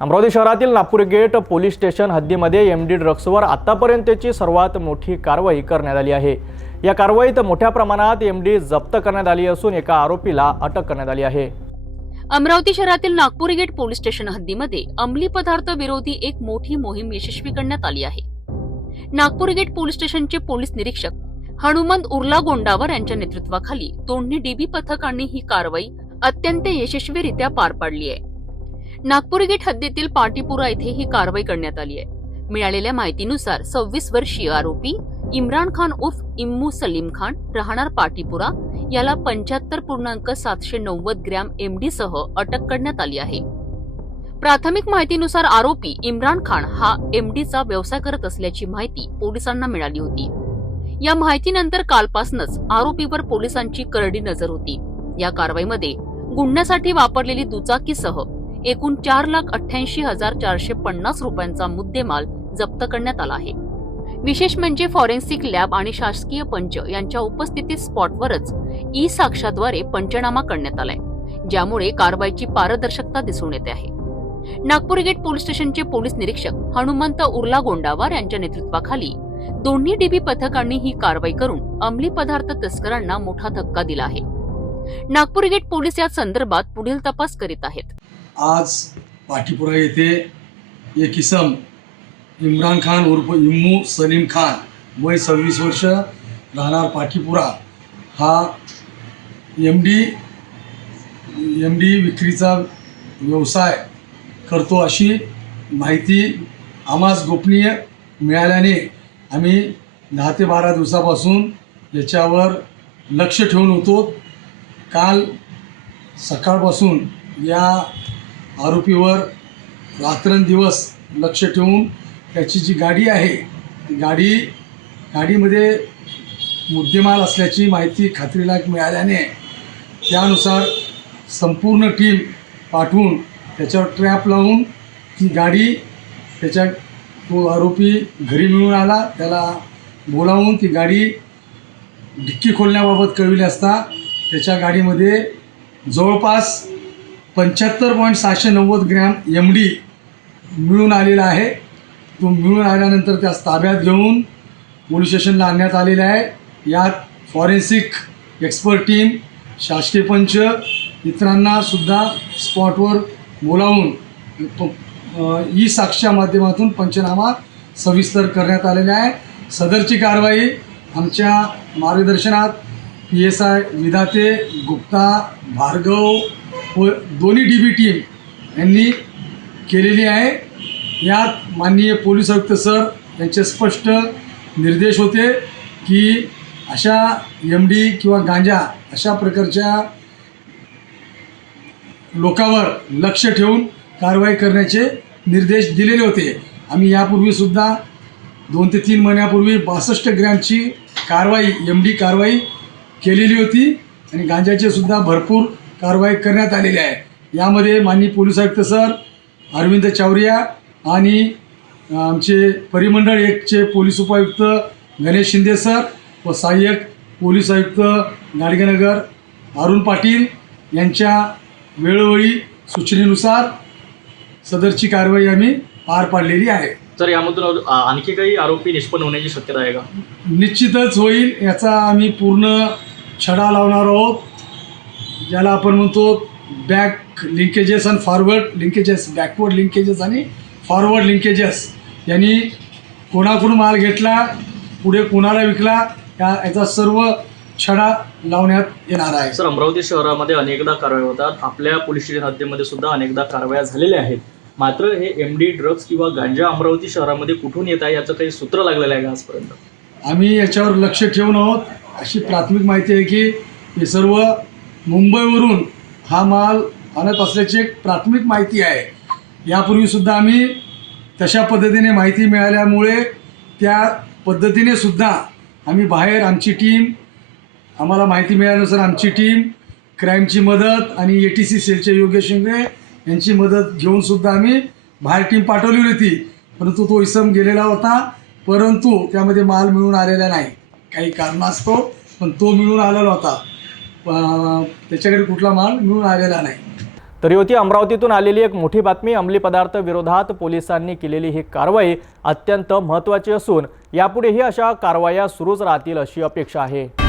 अमरावती शहरातील Nagpur gate police station हद्दीमध्ये MD ड्रग्सवर आतापर्यंतची सर्वात मोठी कारवाई करण्यात आली आहे। या कारवाईत मोठ्या प्रमाणात एमडी जप्त करण्यात आली असून एका आरोपीला अटक करण्यात आली आहे। अमरावती शहरातील नागपूर गेट पोलीस स्टेशन हद्दीमध्ये अंमली पदार्थ विरोधी एक मोठी मोहीम यशस्वी करण्यात आली आहे। नागपूर गेट पोलीस स्टेशनचे पोलीस निरीक्षक हनुमंत उर्ला गोंडावर यांच्या नेतृत्वाखाली दोन्ही डीबी पथकांनी ही कारवाई अत्यंत यशस्वीरित्या पार पाडली आहे। नागपूर गेट हद्दीतील पाटीपुरा येथे ही कारवाई करण्यात आली आहे। मिळालेल्या माहितीनुसार 26 वर्षीय आरोपी इम्रान खान उर्फ इम्मू सलीम खान राहणार पाटीपुरा याला 75.790 ग्रॅम एमडी सह अटक करण्यात आली आहे। प्राथमिक माहितीनुसार आरोपी इम्रान खान हा एमडीचा व्यवसाय करत असल्याची माहिती पोलिसांना मिळाली होती। या माहितीनंतर कालपासूनच आरोपीवर पोलिसांची करडी नजर होती। या कारवाईमध्ये गुन्ह्यासाठी वापरलेली दुचाकीसह एकूण 4,88,450 रुपयांचा मुद्देमाल जप्त करण्यात आला आहे। विशेष म्हणजे फॉरेन्सिक लॅब आणि शासकीय पंच यांच्या उपस्थितीत स्पॉटवरच ई साक्ष्याद्वारे पंचनामा करण्यात आलाय, ज्यामुळे कारवाईची पारदर्शकता दिसून येते आहे। नागपूर गेट पोलीस स्टेशनचे पोलीस निरीक्षक हनुमंत उर्ला गोंडावर यांच्या नेतृत्वाखाली दोन्ही डीबी पथकांनी ही कारवाई करून अंमली पदार्थ तस्करांना मोठा धक्का दिला आहे। नागपूर गेट पोलीस या संदर्भात पुढील तपास करीत आहेत। आज पाटीपुरा येथे एक इसम इम्रान खान उर्फ इम्मू सलीम खान वय 26 वर्ष राहणार पाटीपुरा हा एमडी विक्रीचा व्यवसाय करतो अशी माहिती आम्हास गोपनीय मिळाल्याने आम्ही 10 ते 12 दिवसापासून याच्यावर लक्ष ठेवून होतो। काल सकाळपासून या आरोपीवर रात्रंदिवस लक्ष ठेवून त्याची जी गाडी आहे ती गाडीमध्ये मुद्देमाल असल्याची माहिती खात्रीलायक मिळाल्याने त्यानुसार संपूर्ण टीम पाठवून त्याच्यावर ट्रॅप लावून ती गाडी तो आरोपी घरी मिळून आला, त्याला बोलावून ती गाडी डिक्की खोलण्याबाबत कळविले असता त्याच्या गाडीमध्ये जवळपास 75.790 ग्रॅम एमडी मिळून आलेला आहे। तो मिळून आल्यानंतर त्यास ताब्यात घेऊन पोलीस स्टेशनला आणण्यात आलेला आहे। यात फॉरेन्सिक एक्सपर्ट टीम, शासकीय पंच इतरांना सुद्धा स्पॉटवर बोलावून ई साक्ष्या माध्यमातून पंचनामा सविस्तर करण्यात आलेला आहे। सदरची कारवाई आमच्या मार्गदर्शनात PSI विधाते, गुप्ता, भार्गव व दोन्ही डीबी टीम यांनी केलेली आहे। यात माननीय पोलीस आयुक्त सर यांचे स्पष्ट निर्देश होते की अशा एमडी किंवा गांजा अशा प्रकारच्या लोकांवर लक्ष ठेवून कारवाई करण्याचे निर्देश दिलेले होते। आम्ही यापूर्वीसुद्धा 2 ते 3 महिन्यापूर्वी 62 ग्रॅमची एमडी कारवाई केलेली होती आणि गांजाचे सुद्धा भरपूर कारवाई करण्यात आलेली आहे। यामध्ये माननीय पोलीस आयुक्त सर अरविंद चावरिया आणि आमचे परिमंडळ 1चे पोलीस उपायुक्त गणेश शिंदे सर व सहाय्यक पोलीस आयुक्त गाडगेनगर अरुण पाटील यांच्या वेळोवेळी सूचनेनुसार सदरची कारवाई आम्ही पार पाडलेली आहे। तर यामधून आणखी काही आरोपी निष्पन्न होण्याची शक्यता आहे का? निश्चितच होईल, याचा आम्ही पूर्ण छडा लावणार आहोत। ज्याला आपण म्हणतो बॅक लिंकेजेस आणि फॉरवर्ड लिंकेजेस, बॅकवर्ड लिंकेजेस आणि फॉरवर्ड लिंकेजेस, यांनी कोणाकडून माल घेतला, पुढे कोणाला विकला, याचा सर्व छडा लावण्यात येणार आहे। सर, अमरावती शहरामध्ये अनेकदा कारवाई होतात, आपल्या पोलीस स्टेशन हद्दीमध्ये सुद्धा अनेकदा कारवाया झालेल्या आहेत, मात्र हे एमडी ड्रग्स किंवा गांजा अमरावती शहरामध्ये कुठून येत आहे याचं काही सूत्र लागलेलं आहे का आजपर्यंत? आम्ही याच्यावर लक्ष ठेवून आहोत। अशी प्राथमिक माहिती आहे की हे सर्व मुंबईवरून हा माल आणत असल्याची एक प्राथमिक माहिती आहे। यापूर्वीसुद्धा आम्ही तशा पद्धतीने माहिती मिळाल्यामुळे त्या पद्धतीने सुद्धा आम्ही बाहेर आम्हाला माहिती मिळाल्यानुसार आमची टीम क्राईमची मदत आणि ATC सेलचे योगेश शिंदे यांची मदत घेऊन सुद्धा आम्ही बाहेर टीम पाठवली होती, परंतु तो इसम गेलेला होता, परंतु त्यामध्ये माल मिळून आलेला नाही काही कारणास्तव, पण तो मिळून आलेला होता, त्याच्याकडे कुठला माल मिळून आलेला नाही। तर होती अमरावतीतून आलेली एक मोठी बातमी। अंमली पदार्थ विरोधात पोलिसांनी केलेली ही कारवाई अत्यंत महत्त्वाची असून यापुढेही अशा कारवाया सुरूच राहतील अशी अपेक्षा आहे।